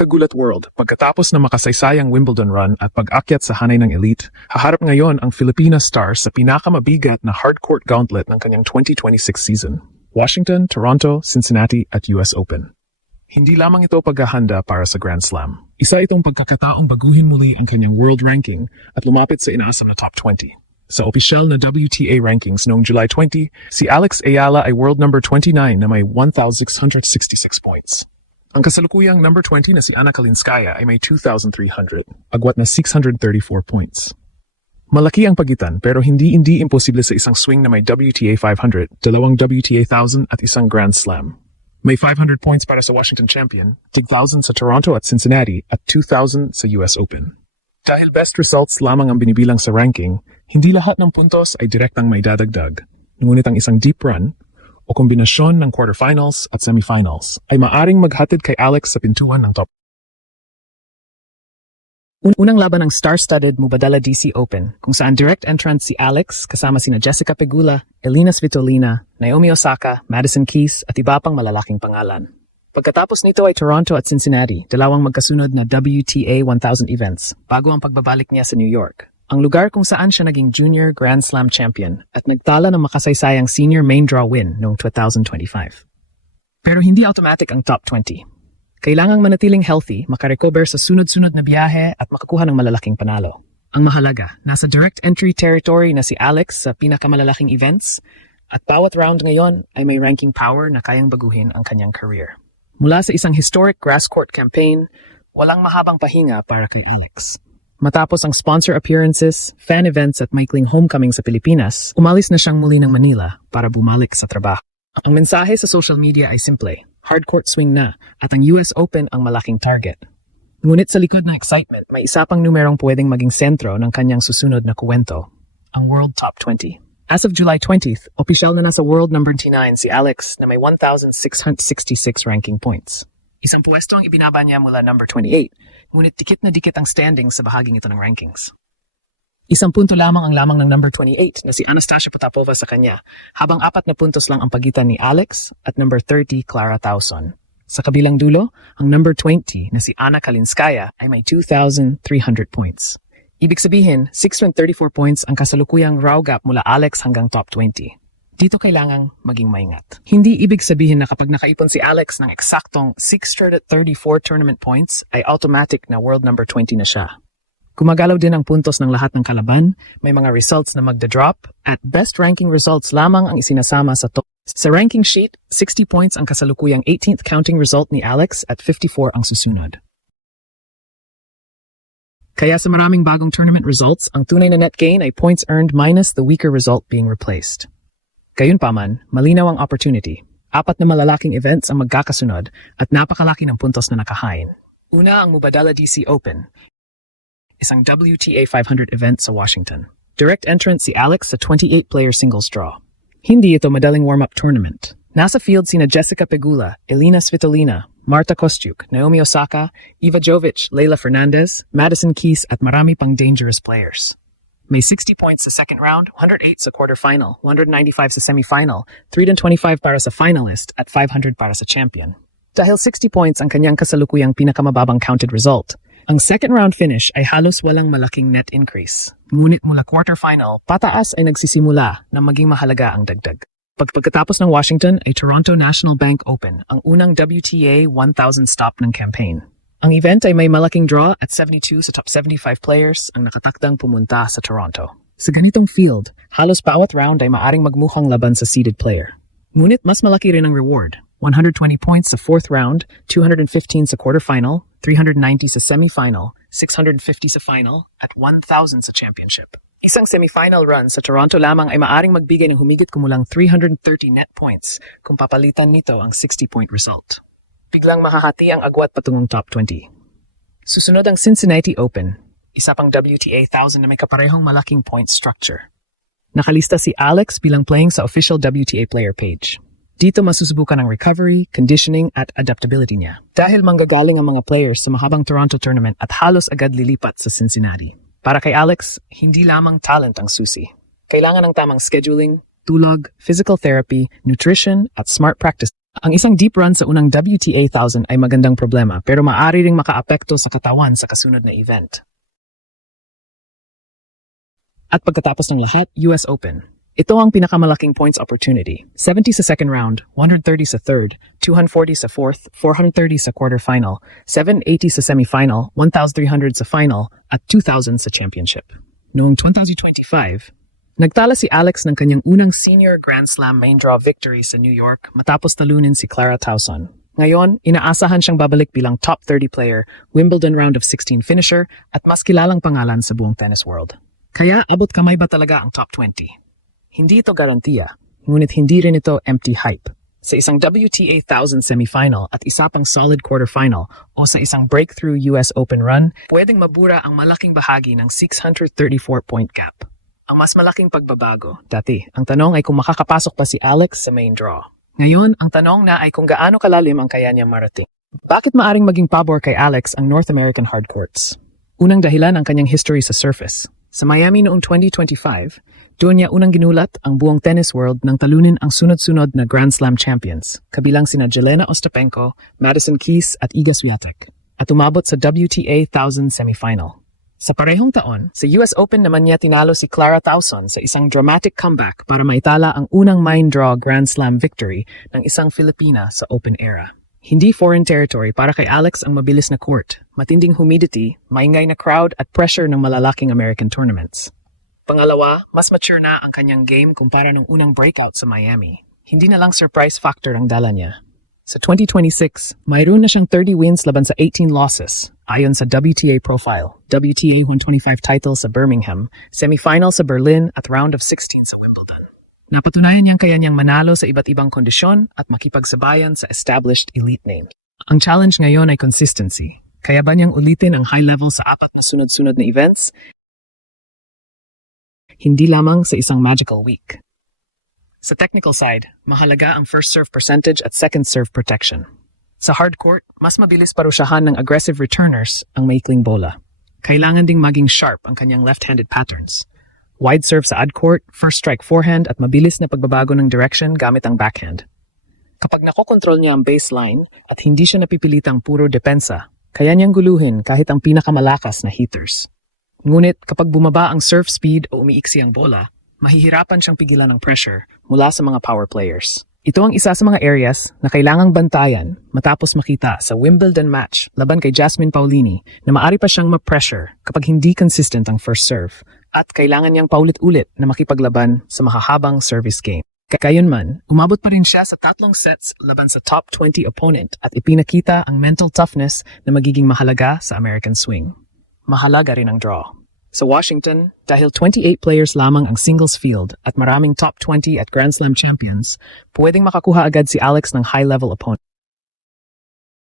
Kagulat World, pagkatapos na makasaysayang Wimbledon run at pag-akyat sa hanay ng elite, haharap ngayon ang Filipina Stars sa pinakamabigat na hardcourt gauntlet ng kanyang 2026 season. Washington, Toronto, Cincinnati at US Open. Hindi lamang ito paghahanda para sa Grand Slam. Isa itong pagkakataong baguhin muli ang kanyang world ranking at lumapit sa inaasam na top 20. Sa opisyal na WTA rankings noong July 20, si Alex Ayala ay world number 29 na may 1,666 points. Ang kasalukuyang number 20 na si Anna Kalinskaya ay may 2,300, agwat na 634 points. Malaki ang pagitan pero hindi imposible sa isang swing na may WTA 500, dalawang WTA 1000 at isang Grand Slam. May 500 points para sa Washington champion, tig 1,000 sa Toronto at Cincinnati at 2,000 sa US Open. Dahil best results lamang ang binibilang sa ranking, hindi lahat ng puntos ay direktang may dadagdag. Ngunit ang isang deep run, o kombinasyon ng quarterfinals at semifinals ay maaring maghatid kay Alex sa pintuan ng top. Unang laban ng star-studded Mubadala DC Open kung saan direct entrant si Alex kasama sina Jessica Pegula, Elina Svitolina, Naomi Osaka, Madison Keys at iba pang malalaking pangalan. Pagkatapos nito ay Toronto at Cincinnati, dalawang magkasunod na WTA 1000 events bago ang pagbabalik niya sa New York. Ang lugar kung saan siya naging junior Grand Slam champion at nagtala ng makasaysayang senior main draw win noong 2025. Pero hindi automatic ang top 20. Kailangang manatiling healthy, makarecover sa sunod-sunod na biyahe at makakuha ng malalaking panalo. Ang mahalaga, nasa direct entry territory na si Alex sa pinakamalalaking events at bawat round ngayon ay may ranking power na kayang baguhin ang kanyang career. Mula sa isang historic grass court campaign, walang mahabang pahinga para kay Alex. Matapos ang sponsor appearances, fan events at maikling homecoming sa Pilipinas, umalis na siyang muli ng Manila para bumalik sa trabaho. Ang mensahe sa social media ay simple, hardcourt swing na at ang US Open ang malaking target. Ngunit sa likod ng excitement, may isa pang numerong pwedeng maging sentro ng kanyang susunod na kuwento, ang World Top 20. As of July 20th, opisyal na nasa World number 29 si Alex na may 1,666 ranking points. Isang pwesto ang ibinaba niya mula number 28, ngunit dikit na dikit ang standing sa bahaging ito ng rankings. Isang punto lamang ng number 28 na si Anastasia Potapova sa kanya, habang 4 na puntos lang ang pagitan ni Alex at number 30 Clara Tauson. Sa kabilang dulo, ang number 20 na si Anna Kalinskaya ay may 2,300 points. Ibig sabihin, 634 points ang kasalukuyang raw gap mula Alex hanggang top 20. Dito kailangang maging maingat. Hindi ibig sabihin na kapag nakaipon si Alex ng eksaktong 634 tournament points ay automatic na world number 20 na siya. Gumagalaw din ang puntos ng lahat ng kalaban, may mga results na magda-drop, at best ranking results lamang ang isinasama sa top. Sa ranking sheet, 60 points ang kasalukuyang 18th counting result ni Alex at 54 ang susunod. Kaya sa maraming bagong tournament results, ang tunay na net gain ay points earned minus the weaker result being replaced. Gayunpaman, malinaw ang opportunity. 4 na malalaking events ang magkakasunod at napakalaki ng puntos na nakahain. Una ang Mubadala DC Open, isang WTA 500 event sa Washington. Direct entrant si Alex sa 28-player singles draw. Hindi ito madaling warm-up tournament. Nasa field sina Jessica Pegula, Elina Svitolina, Marta Kostyuk, Naomi Osaka, Eva Jovic, Leylah Fernandez, Madison Keys at marami pang dangerous players. May 60 points sa second round, 108 sa quarterfinal, 195 sa semifinal, 325 para sa finalist at 500 para sa champion. Dahil 60 points ang kanyang kasalukuyang pinakamababang counted result, ang second round finish ay halos walang malaking net increase. Ngunit mula quarterfinal, pataas ay nagsisimula na maging mahalaga ang dagdag. Pagkatapos ng Washington ay Toronto National Bank Open, ang unang WTA 1000 stop ng campaign. Ang event ay may malaking draw at 72 sa top 75 players ang nakatakdang pumunta sa Toronto. Sa ganitong field, halos bawat round ay maaring magmukhang laban sa seeded player. Ngunit mas malaki rin ang reward. 120 points sa fourth round, 215 sa quarterfinal, 390 sa semifinal, 650 sa final, at 1,000 sa championship. Isang semifinal run sa Toronto lamang ay maaring magbigay ng humigit kumulang 330 net points kung papalitan nito ang 60-point result. Biglang mahahati ang agwat patungong top 20. Susunod ang Cincinnati Open, isa pang WTA 1000 na may kaparehong malaking point structure. Nakalista si Alex bilang playing sa official WTA player page. Dito masusubukan ang recovery, conditioning at adaptability niya. Dahil manggagaling ang mga players sa mahabang Toronto tournament at halos agad lilipat sa Cincinnati. Para kay Alex, hindi lamang talent ang susi. Kailangan ng tamang scheduling, tulog, physical therapy, nutrition at smart practice. Ang isang deep run sa unang WTA 1000 ay magandang problema pero maaari ring makaapekto sa katawan sa kasunod na event. At pagkatapos ng lahat, US Open. Ito ang pinakamalaking points opportunity. 70 sa second round, 130 sa third, 240 sa fourth, 430 sa quarterfinal, 780 sa semifinal, 1,300 sa final, at 2,000 sa championship. Noong 2025, nagtala si Alex ng kanyang unang senior Grand Slam main draw victory sa New York matapos talunin si Clara Tauson. Ngayon, inaasahan siyang babalik bilang top 30 player, Wimbledon round of 16 finisher, at mas kilalang pangalan sa buong tennis world. Kaya abot kamay ba talaga ang top 20? Hindi ito garantiya, ngunit hindi rin ito empty hype. Sa isang WTA 1000 semifinal at isa pang solid quarterfinal o sa isang breakthrough US Open run, pwedeng mabura ang malaking bahagi ng 634-point gap. Ang mas malaking pagbabago, dati, ang tanong ay kung makakapasok pa si Alex sa main draw. Ngayon, ang tanong na ay kung gaano kalalim ang kaya niyang marating. Bakit maaring maging pabor kay Alex ang North American hard courts? Unang dahilan ang kanyang history sa surface. Sa Miami noong 2025, doon niya unang ginulat ang buong tennis world nang talunin ang sunod-sunod na Grand Slam champions, kabilang sina Jelena Ostapenko, Madison Keys at Iga Swiatek, at umabot sa WTA 1000 semifinal. Sa parehong taon, sa US Open naman niya tinalo si Clara Tauson sa isang dramatic comeback para maitala ang unang main draw Grand Slam victory ng isang Filipina sa Open era. Hindi foreign territory para kay Alex ang mabilis na court, matinding humidity, maingay na crowd at pressure ng malalaking American tournaments. Pangalawa, mas mature na ang kanyang game kumpara ng unang breakout sa Miami. Hindi na lang surprise factor ang dala niya. Sa 2026, mayroon na siyang 30 wins laban sa 18 losses, ayon sa WTA profile. WTA 125 title sa Birmingham, semifinal sa Berlin at round of 16 sa Wimbledon. Napatunayan niyang kaya niyang manalo sa iba't ibang kondisyon at makipagsabayan sa established elite names. Ang challenge ngayon ay consistency. Kaya ba niyang ulitin ang high level sa apat na sunod-sunod na events? Hindi lamang sa isang magical week. Sa technical side, mahalaga ang first serve percentage at second serve protection. Sa hard court, mas mabilis parusyahan ng aggressive returners ang maikling bola. Kailangan ding maging sharp ang kanyang left-handed patterns. Wide serve sa ad court, first strike forehand at mabilis na pagbabago ng direction gamit ang backhand. Kapag nakokontrol niya ang baseline at hindi siya napipilitang puro depensa, kaya niyang guluhin kahit ang pinakamalakas na hitters. Ngunit kapag bumaba ang serve speed o umiiksi ang bola, mahihirapan siyang pigilan ng pressure mula sa mga power players. Ito ang isa sa mga areas na kailangang bantayan matapos makita sa Wimbledon match laban kay Jasmine Paolini na maari pa siyang ma-pressure kapag hindi consistent ang first serve at kailangan niyang paulit-ulit na makipaglaban sa mahahabang service game. Gayunman, umabot pa rin siya sa 3 sets laban sa top 20 opponent at ipinakita ang mental toughness na magiging mahalaga sa American swing. Mahalaga rin ang draw. Sa Washington, dahil 28 players lamang ang singles field at maraming top 20 at Grand Slam champions, pwedeng makakuha agad si Alex ng high-level opponent.